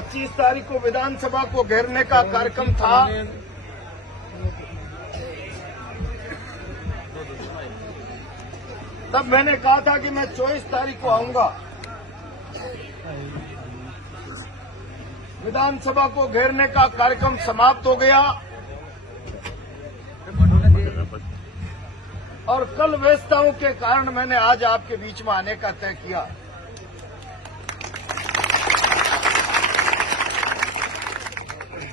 25 तारीख को विधानसभा को घेरने का कार्यक्रम था। तब मैंने कहा था कि मैं 24 तारीख को आऊंगा। विधानसभा को घेरने का कार्यक्रम समाप्त हो गया और कल व्यस्तताओं के कारण मैंने आज आपके बीच में आने का तय किया।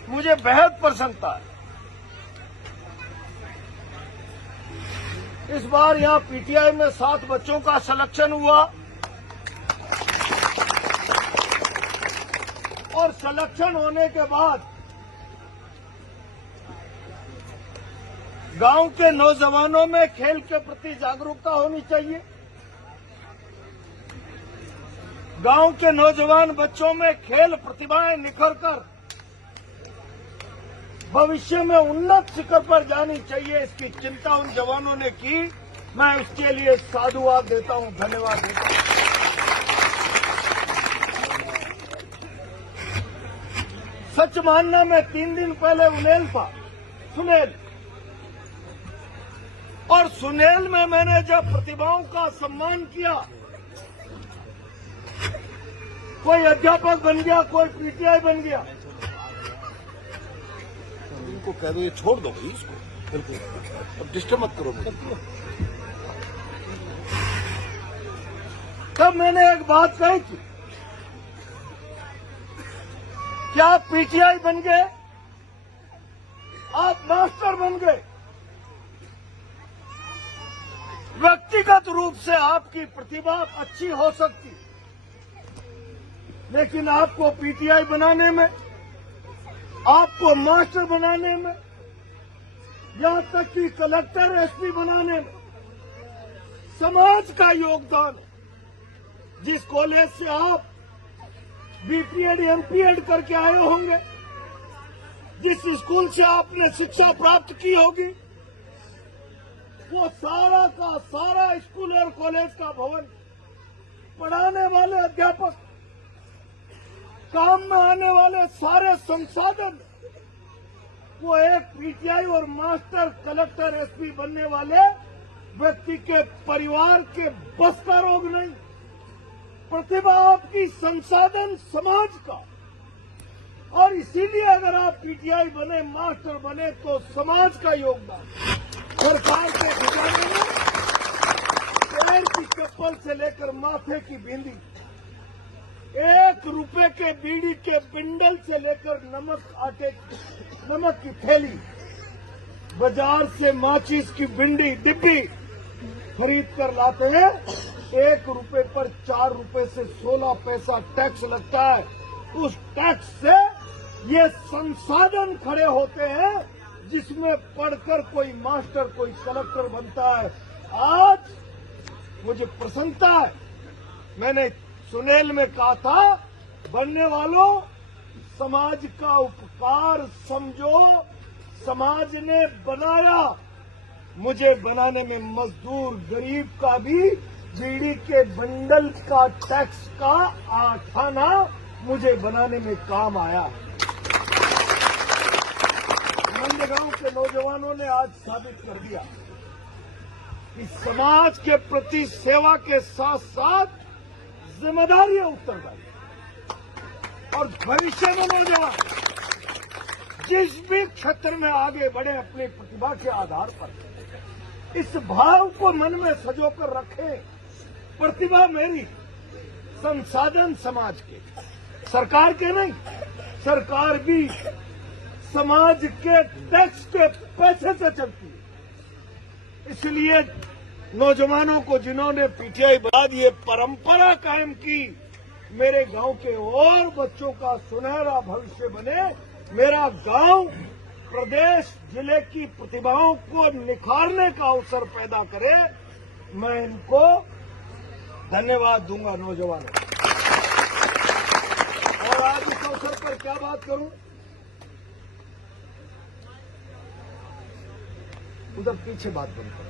मुझे बेहद प्रसन्नता है। इस बार यहां पीटीआई में 7 बच्चों का सिलेक्शन हुआ और सिलेक्शन होने के बाद गांव के नौजवानों में खेल के प्रति जागरूकता होनी चाहिए। गांव के नौजवान बच्चों में खेल प्रतिभाएं निखरकर भविष्य में उन्नत शिखर पर जानी चाहिए, इसकी चिंता उन जवानों ने की। मैं उसके लिए साधुवाद देता हूं, धन्यवाद देता हूं। सच मानना, मैं 3 दिन पहले उनेल था, सुनेल, और सुनेल में मैंने जब प्रतिभाओं का सम्मान किया, कोई अध्यापक बन गया, कोई पीटीआई बन गया, इनको कह दो ये छोड़ दो भाई, इसको बिल्कुल अब डिस्टर्ब मत करो मुझे। तब मैंने एक बात कही थी कि आप पीटीआई बन गए, आप मास्टर बन गए, व्यक्तिगत रूप से आपकी प्रतिभा अच्छी हो सकती, लेकिन आपको पीटीआई बनाने में, आपको मास्टर बनाने में, यहां तक कि कलेक्टर एसपी बनाने में समाज का योगदान है। जिस कॉलेज से आप बीपीएड एमपीएड करके आए होंगे, जिस स्कूल से आपने शिक्षा प्राप्त की होगी, वो सारा का सारा स्कूल और कॉलेज का भवन, पढ़ाने वाले अध्यापक, काम में आने वाले सारे संसाधन, वो एक पीटीआई और मास्टर कलेक्टर एसपी बनने वाले व्यक्ति के परिवार के बस का रोग नहीं। प्रतिभा आपकी संसाधन समाज का, और इसीलिए अगर आप पीटीआई बने, मास्टर बने, तो समाज का योगदान। सरकार के खजाने में पैर की चप्पल से लेकर माथे की बिंदी, 1 रुपए के बीड़ी के बिंडल से लेकर नमक की थैली, बाजार से माचिस की डिब्बी खरीद कर लाते हैं। 1 रुपए पर 4 रुपए से 16 पैसा टैक्स लगता है। उस टैक्स से ये संसाधन खड़े होते हैं जिसमें पढ़कर कोई मास्टर, कोई कलेक्टर बनता है। आज मुझे प्रसन्नता है, मैंने सुनेल में कहा था, बनने वालों समाज का उपकार समझो, समाज ने बनाया, मुझे बनाने में मजदूर गरीब का भी बीड़ी के बंडल का टैक्स का 8 आना मुझे बनाने में काम आया। नंदगांव के नौजवानों ने आज साबित कर दिया कि समाज के प्रति सेवा के साथ साथ जिम्मेदारी है, उत्तरदायी। और भविष्य में नौजवान जिस भी क्षेत्र में आगे बढ़े अपनी प्रतिभा के आधार पर, इस भाव को मन में सजोकर रखें। प्रतिभा मेरी, संसाधन समाज के, सरकार के नहीं। सरकार भी समाज के टैक्स के पैसे से चलती है। इसलिए नौजवानों को जिन्होंने पीटीआई बना दिए, परंपरा कायम की, मेरे गांव के और बच्चों का सुनहरा भविष्य बने, मेरा गांव प्रदेश जिले की प्रतिभाओं को निखारने का अवसर पैदा करे, मैं इनको धन्यवाद दूंगा नौजवानों। और आज इस अवसर पर क्या बात करूं, उधर पीछे बात बंद करो।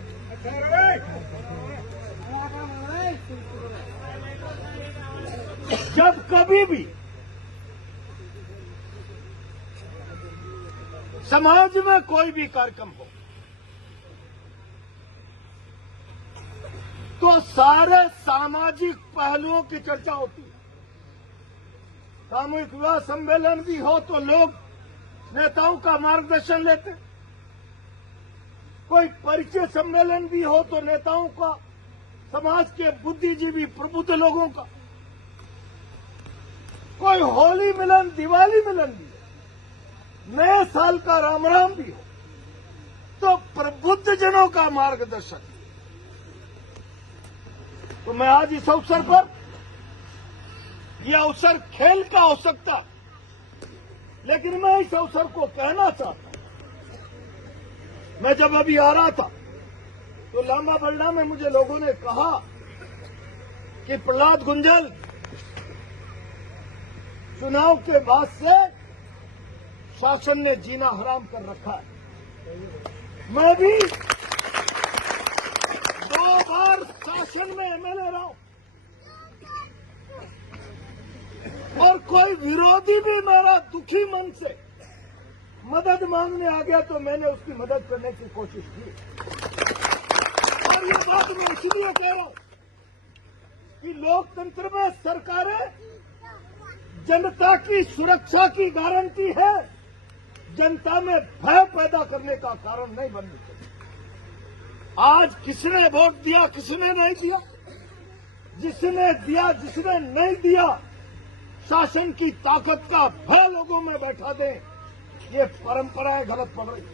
जब कभी भी समाज में कोई भी कार्यक्रम हो तो सारे सामाजिक पहलुओं की चर्चा होती है। सामूहिक विवाह सम्मेलन भी हो तो लोग नेताओं का मार्गदर्शन लेते। कोई परिचय सम्मेलन भी हो तो नेताओं का, समाज के बुद्धिजीवी प्रबुद्ध लोगों का। कोई होली मिलन, दिवाली मिलन भी हो, नए साल का राम राम भी हो तो प्रबुद्ध जनों का मार्गदर्शन। तो मैं आज इस अवसर पर, यह अवसर खेल का हो सकता है, लेकिन मैं इस अवसर को कहना चाहता हूं। मैं जब अभी आ रहा था तो लांबा बल्ला में मुझे लोगों ने कहा कि प्रहलाद गुंजल चुनाव के बाद से शासन ने जीना हराम कर रखा है। मैं भी 2 बार शासन में एमएलए रहा हूं और कोई विरोधी भी मेरा दुखी मन से मदद मांगने आ गया तो मैंने उसकी मदद करने की कोशिश की। और ये बात मैं इसलिए कह रहा हूं कि लोकतंत्र में सरकारें जनता की सुरक्षा की गारंटी है, जनता में भय पैदा करने का कारण नहीं बननी चाहिए। आज किसने वोट दिया, किसने नहीं दिया, जिसने दिया, जिसने नहीं दिया, शासन की ताकत का भय लोगों में बैठा दें, ये परंपराएं गलत पड़ रही है।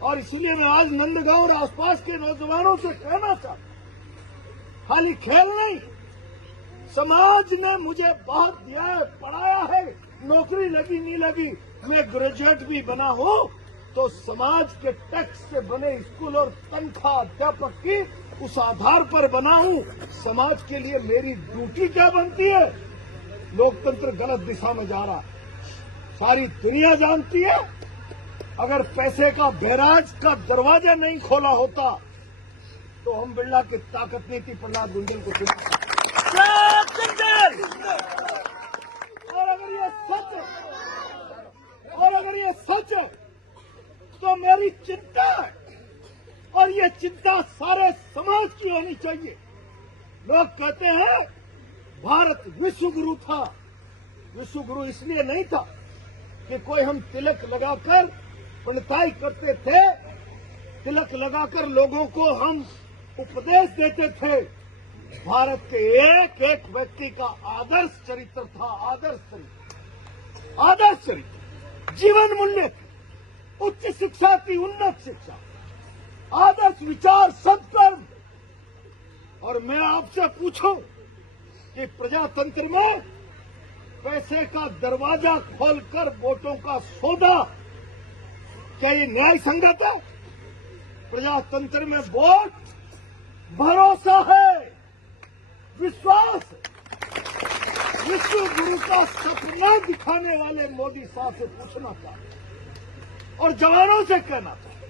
और इसलिए मैं आज नंदगांव और आसपास के नौजवानों से कहना चाहता हूं, खाली खेल नहीं, समाज ने मुझे बहुत दिया है, पढ़ाया है, नौकरी लगी नहीं लगी, मैं ग्रेजुएट भी बना हूं तो समाज के टैक्स से बने स्कूल और तनख्वाह अध्यापक की उस आधार पर बना हूं। समाज के लिए मेरी ड्यूटी क्या बनती है? लोकतंत्र गलत दिशा में जा रहा है, सारी दुनिया जानती है। अगर पैसे का बैराज का दरवाजा नहीं खोला होता तो हम बिरला की ताकत नहीं थी प्रहलाद गुंजल को चुना। और अगर ये सच है तो मेरी चिंता है, और ये चिंता सारे समाज की होनी चाहिए। लोग कहते हैं भारत विश्व गुरु था। विश्व गुरु इसलिए नहीं था कि कोई हम तिलक लगाकर पंडिताई करते थे, तिलक लगाकर लोगों को हम उपदेश देते थे। भारत के एक एक व्यक्ति का आदर्श चरित्र था, आदर्श चरित्र, जीवन मूल्य थे, उच्च शिक्षा थी, उन्नत शिक्षा, आदर्श विचार, सत्कर्म। और मैं आपसे पूछूं कि प्रजातंत्र में पैसे का दरवाजा खोलकर वोटों का सौदा, क्या ये न्याय संगत है? प्रजातंत्र में वोट भरोसा है, विश्वास है। विश्व गुरु का सपना दिखाने वाले मोदी साहब से पूछना चाहते और जवानों से कहना चाहते,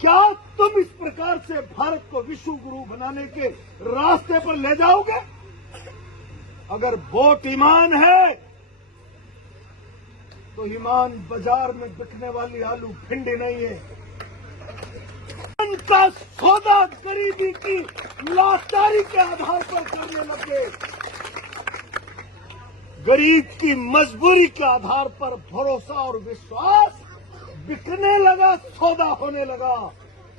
क्या तुम इस प्रकार से भारत को विश्व गुरु बनाने के रास्ते पर ले जाओगे? अगर वोट ईमान है तो ईमान बाजार में बिकने वाली आलू भिंडी नहीं है। उनका सौदा गरीबी की लाचारी के आधार पर करने लगे, गरीब की मजबूरी के आधार पर भरोसा और विश्वास बिकने लगा, सौदा होने लगा।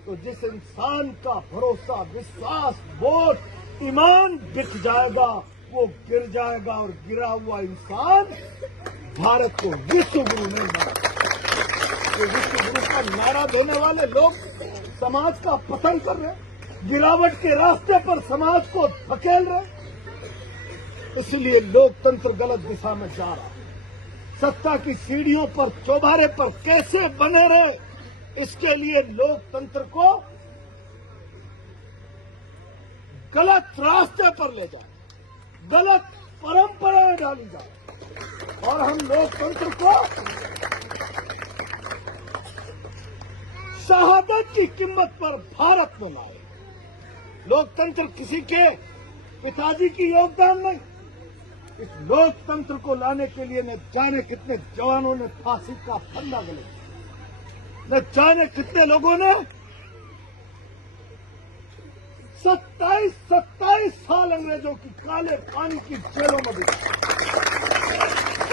तो जिस इंसान का भरोसा, विश्वास, वोट, ईमान बिक जाएगा वो गिर जाएगा, और गिरा हुआ इंसान भारत को विश्व गुरु नहीं बना। तो विश्व गुरु का नारा देने वाले लोग समाज का पतन कर रहे, गिरावट के रास्ते पर समाज को धकेल रहे। इसलिए लोकतंत्र गलत दिशा में जा रहा है। सत्ता की सीढ़ियों पर, चौबारे पर कैसे बने रहे, इसके लिए लोकतंत्र को गलत रास्ते पर ले जाए, गलत परंपराएं डाली जाए, और हम लोकतंत्र को शहादत की कीमत पर भारत में लाए। लोकतंत्र किसी के पिताजी की योगदान नहीं। इस लोकतंत्र को लाने के लिए न जाने कितने जवानों ने फांसी का फंदा गले, न जाने कितने लोगों ने 27 साल अंग्रेजों की काले पानी की जेलों में बिताए।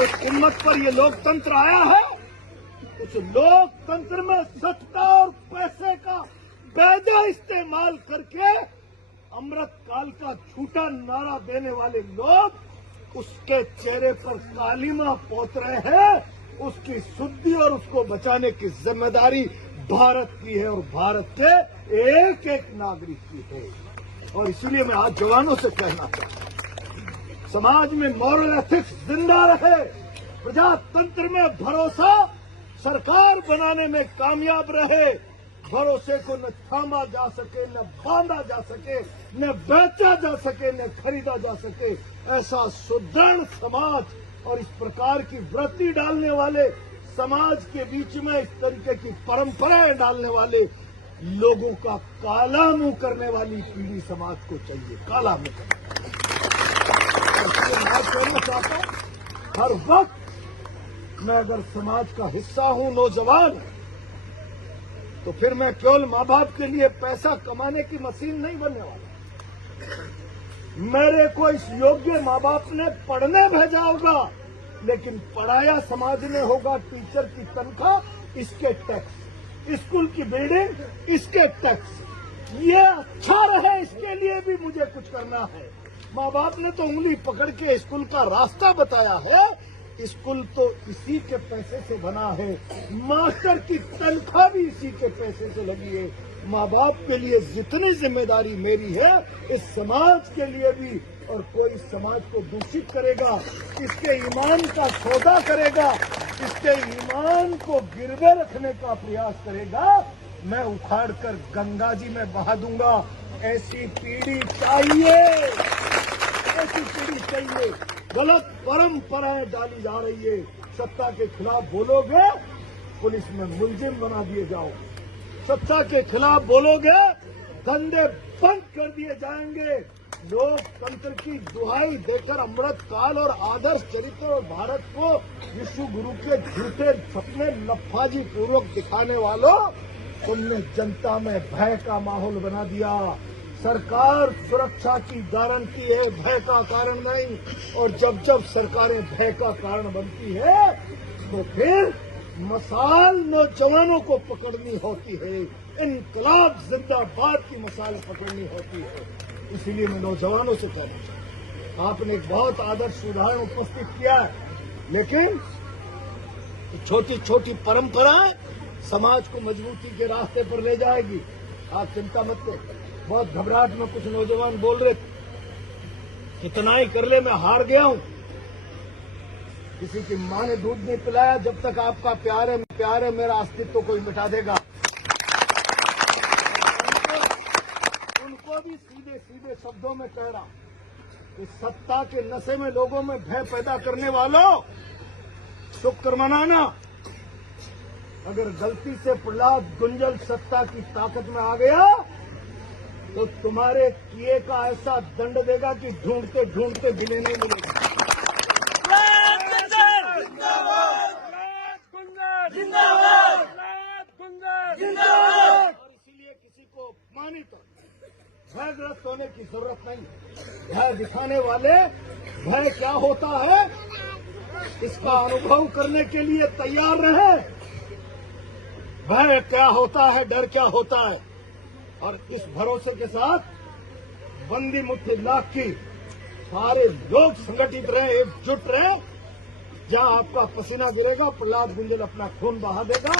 उस कीमत पर ये लोकतंत्र आया है। उस लोकतंत्र में सत्ता और पैसे का वैध इस्तेमाल करके अमृत काल का झूठा नारा देने वाले लोग उसके चेहरे पर कालिमा पोत रहे हैं। उसकी शुद्धि और उसको बचाने की जिम्मेदारी भारत की है और भारत के एक एक नागरिक की है। और इसलिए मैं आज जवानों से कहना चाहता हूं, समाज में मॉरल एथिक्स जिंदा रहे, प्रजातंत्र में भरोसा सरकार बनाने में कामयाब रहे। भरोसे को न थामा जा सके, न बांधा जा सके, न बेचा जा सके, न खरीदा जा सके, ऐसा सुदृढ़ समाज और इस प्रकार की वृत्ति डालने वाले समाज के बीच में इस तरीके की परंपराएं डालने वाले लोगों का काला मुंह करने वाली पीढ़ी समाज को चाहिए, काला मुंह करने। मैं कहना चाहता हूं, हर वक्त मैं अगर समाज का हिस्सा हूं, नौजवान, तो फिर मैं केवल माँ बाप के लिए पैसा कमाने की मशीन नहीं बनने वाला। मेरे को इस योग्य माँ बाप ने पढ़ने भेजा होगा, लेकिन पढ़ाया समाज ने होगा। टीचर की तनख्वाह, इसके टैक्स, स्कूल की बिल्डिंग, इसके टैक्स, ये अच्छा रहे इसके लिए भी मुझे कुछ करना है। माँ बाप ने तो उंगली पकड़ के स्कूल का रास्ता बताया है, स्कूल तो इसी के पैसे से बना है, मास्टर की तनख्वाह भी इसी के पैसे से लगी है। माँ बाप के लिए जितनी जिम्मेदारी मेरी है, इस समाज के लिए भी। और कोई समाज को दूषित करेगा, इसके ईमान का सौदा करेगा, इसके ईमान को गिरवे रखने का प्रयास करेगा, मैं उखाड़ कर गंगा जी में बहा दूंगा। ऐसी पीढ़ी चाहिए, ऐसी पीढ़ी चाहिए। गलत परंपराएं डाली जा रही है। सत्ता के खिलाफ बोलोगे, पुलिस में मुलजिम बना दिए जाओ। सत्ता के खिलाफ बोलोगे, धंधे बंद कर दिए जाएंगे। लोकतंत्र की दुहाई देकर अमृत काल और आदर्श चरित्र और भारत को विश्व गुरु के झूठे सपने लफाजी पूर्वक दिखाने वालों, तुमने जनता में भय का माहौल बना दिया। सरकार सुरक्षा की गारंटी है, भय का कारण नहीं। और जब जब सरकारें भय का कारण बनती है, तो फिर मसाल नौजवानों को पकड़नी होती है। इनकलाब जिंदाबाद की मसाल पकड़नी होती है। इसीलिए मैं नौजवानों से कहना चाहता हूं, आपने एक बहुत आदर्श उदाहरण उपस्थित किया है, लेकिन छोटी छोटी परंपराएं समाज को मजबूती के रास्ते पर ले जाएगी। आप चिंता मत करो। बहुत घबराहट में कुछ नौजवान बोल रहे थे, कितना ही कर ले मैं हार गया हूं। किसी की मां ने दूध नहीं पिलाया, जब तक आपका प्यार है मेरा अस्तित्व कोई मिटा देगा। उनको भी सीधे सीधे शब्दों में कह रहा कि सत्ता के नशे में लोगों में भय पैदा करने वालों, शुक्र मनाना। अगर गलती से प्रहलाद गुंजल सत्ता की ताकत में आ गया, तो तुम्हारे किए का ऐसा दंड देगा कि ढूंढते ढूंढते गिने नहीं मिलेगा। और इसीलिए किसी को अपमानित भयग्रस्त होने की जरूरत नहीं। भय दिखाने वाले भय क्या होता है, इसका अनुभव करने के लिए तैयार रहे। भय क्या होता है, डर क्या होता है, और इस भरोसे के साथ बंदी मुट्ठी लाख की सारे लोग संगठित रहे, एकजुट रहे। जहां आपका पसीना गिरेगा, प्रहलाद गुंजल अपना खून बहा देगा।